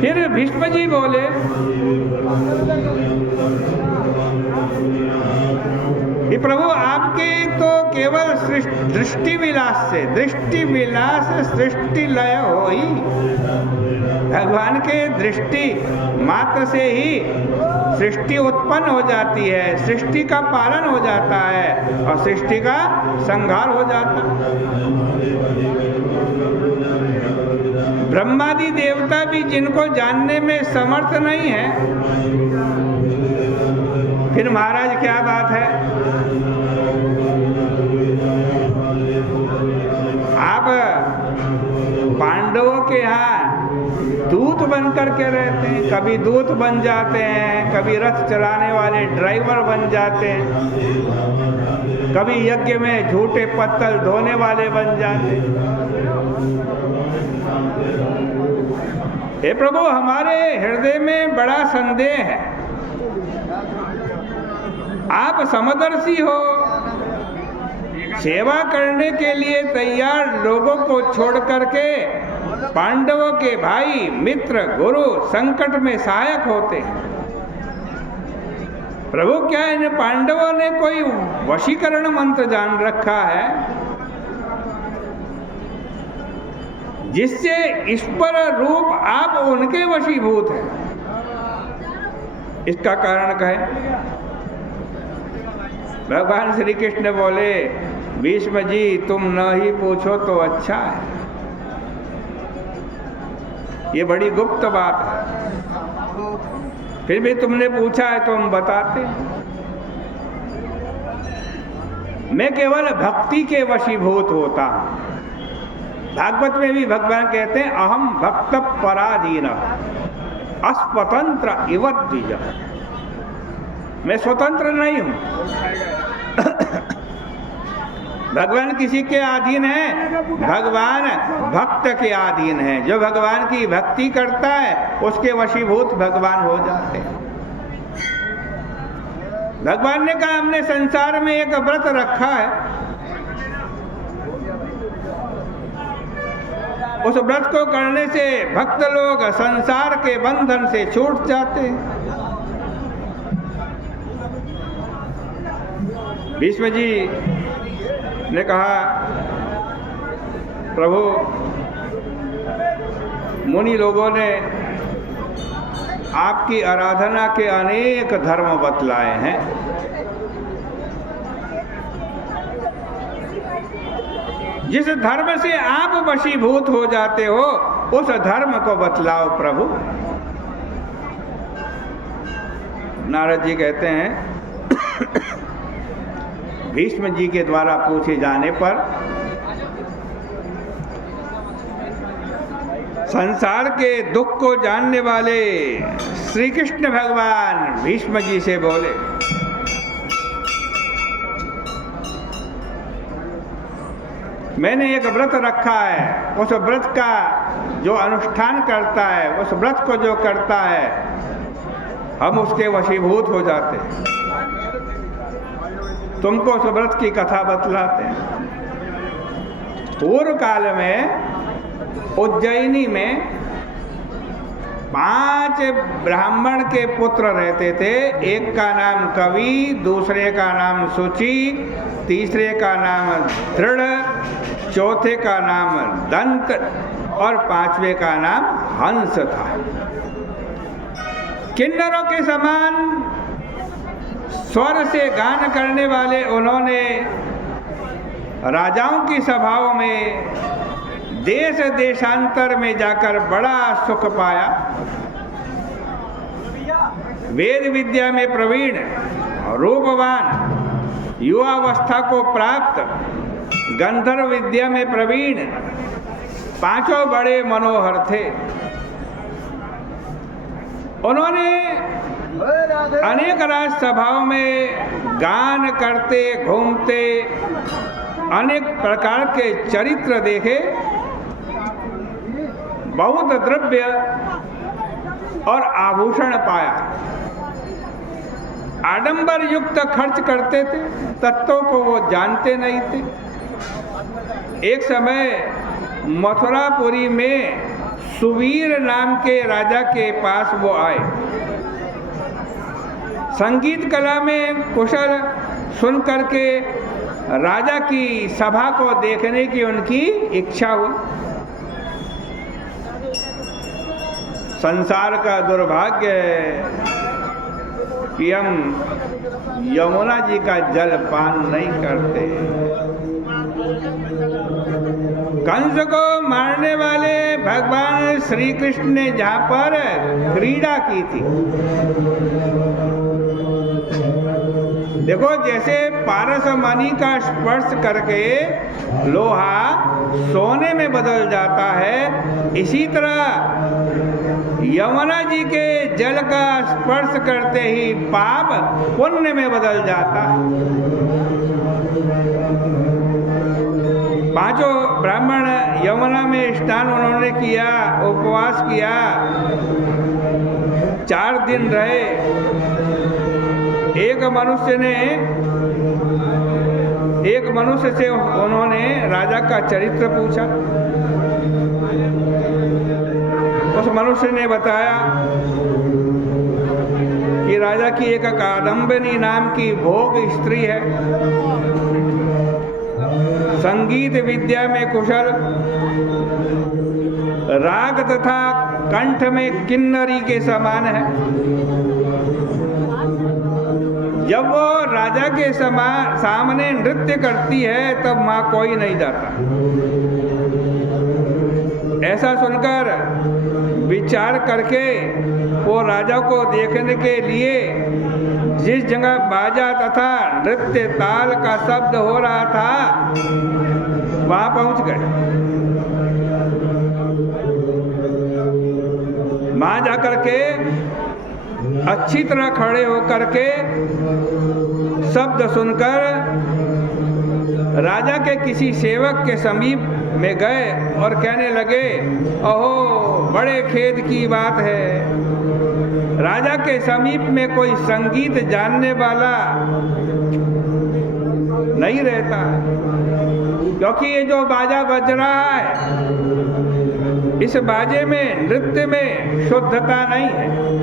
फिर भीष्म जी बोले, कि प्रभु आपके तो केवल दृष्टि विलास से, दृष्टि विलास सृष्टि लय होई। भगवान के दृष्टि मात्र से ही सृष्टि उत्पन्न हो जाती है, सृष्टि का पालन हो जाता है और सृष्टि का संहार हो जाता है। ब्रह्मादि देवता भी जिनको जानने में समर्थ नहीं है, फिर महाराज क्या बात है। आप पांडवों के यहाँ दूत बन करके रहते हैं, कभी दूत बन जाते हैं, कभी रथ चलाने वाले ड्राइवर बन जाते हैं, कभी यज्ञ में झूठे पत्तल धोने वाले बन जाते हैं। हे प्रभु, हमारे हृदय में बड़ा संदेह है। आप समदर्शी हो, सेवा करने के लिए तैयार लोगों को छोड़ करके पांडवों के भाई, मित्र, गुरु संकट में सहायक होते हैं। प्रभु, क्या इन पांडवों ने कोई वशीकरण मंत्र जान रखा है जिससे ईश्वर रूप आप उनके वशीभूत हैं? इसका कारण कहे। भगवान श्री कृष्ण बोले, भीष्म जी तुम न ही पूछो तो अच्छा है, ये बड़ी गुप्त बात है, फिर भी तुमने पूछा है तो हम बताते। मैं केवल भक्ति के वशीभूत होता हूं। भागवत में भी भगवान कहते हैं, अहम भक्त पराधीन अस्वतंत्र इव द्विज। मैं स्वतंत्र नहीं हूं। भगवान किसी के अधीन है? भगवान भक्त के अधीन है। जो भगवान की भक्ति करता है उसके वशीभूत भगवान हो जाते हैं। भगवान ने कहा, हमने संसार में एक व्रत रखा है, उस व्रत को करने से भक्त लोग संसार के बंधन से छूट जाते हैं। भीष्म जी ने कहा, प्रभु, मुनि लोगों ने आपकी आराधना के अनेक धर्म बतलाए हैं, जिस धर्म से आप वशीभूत हो जाते हो उस धर्म को बतलाओ प्रभु। नारद जी कहते हैं, भीष्म जी के द्वारा पूछे जाने पर संसार के दुख को जानने वाले श्री कृष्ण भगवान भीष्म जी से बोले, मैंने एक व्रत रखा है, उस व्रत का जो अनुष्ठान करता है, उस व्रत को जो करता है, हम उसके वशीभूत हो जाते हैं। तुमको उस व्रत की कथा बतलाते हैं। पूर्व काल में उज्जैनी में 5 ब्राह्मण के पुत्र रहते थे। एक का नाम कवि, दूसरे का नाम शुचि, तीसरे का नाम दृढ़, चौथे का नाम दंत और 5वें का नाम हंस था। किन्नरों के समान स्वर से गान करने वाले उन्होंने राजाओं की सभाओं में देश देशांतर में जाकर बड़ा सुख पाया। वेद विद्या में प्रवीण, रूपवान, युवावस्था को प्राप्त, गंधर्व विद्या में प्रवीण, 5 बड़े मनोहर थे। उन्होंने अनेक राजसभाओं में गान करते घूमते अनेक प्रकार के चरित्र देखे, बहुत द्रव्य और आभूषण पाया। आडंबर युक्त खर्च करते थे, तत्वों को वो जानते नहीं थे। एक समय मथुरापुरी में सुवीर नाम के राजा के पास वो आए। संगीत कला में कुशल सुन करके राजा की सभा को देखने की उनकी इच्छा हुई। संसार का दुर्भाग्य है कि हम यमुना जी का जल पान नहीं करते। कंस को मारने वाले भगवान श्री कृष्ण ने जहाँ पर क्रीड़ा की थी, देखो जैसे पारस मणि का स्पर्श करके लोहा सोने में बदल जाता है, इसी तरह यमुना जी के जल का स्पर्श करते ही पाप पुण्य में बदल जाता है। पांचों ब्राह्मण यमुना में स्नान उन्होंने किया, उपवास किया, 4 दिन रहे। एक मनुष्य से उन्होंने राजा का चरित्र पूछा। उस मनुष्य ने बताया कि राजा की एक कादम्बिनी नाम की भोग स्त्री है, संगीत विद्या में कुशल, राग तथा कंठ में किन्नरी के समान है। जब वो राजा के सामने नृत्य करती है तब मां कोई नहीं जाता। ऐसा सुनकर विचार करके वो राजा को देखने के लिए जिस जगह बाजा तथा नृत्य ताल का शब्द हो रहा था वहां पहुंच गए। वहां जाकर के अच्छी तरह खड़े होकर के शब्द सुनकर राजा के किसी सेवक के समीप में गए और कहने लगे, ओहो बड़े खेद की बात है, राजा के समीप में कोई संगीत जानने वाला नहीं रहता, क्योंकि ये जो बाजा बज रहा है इस बाजे में नृत्य में शुद्धता नहीं है।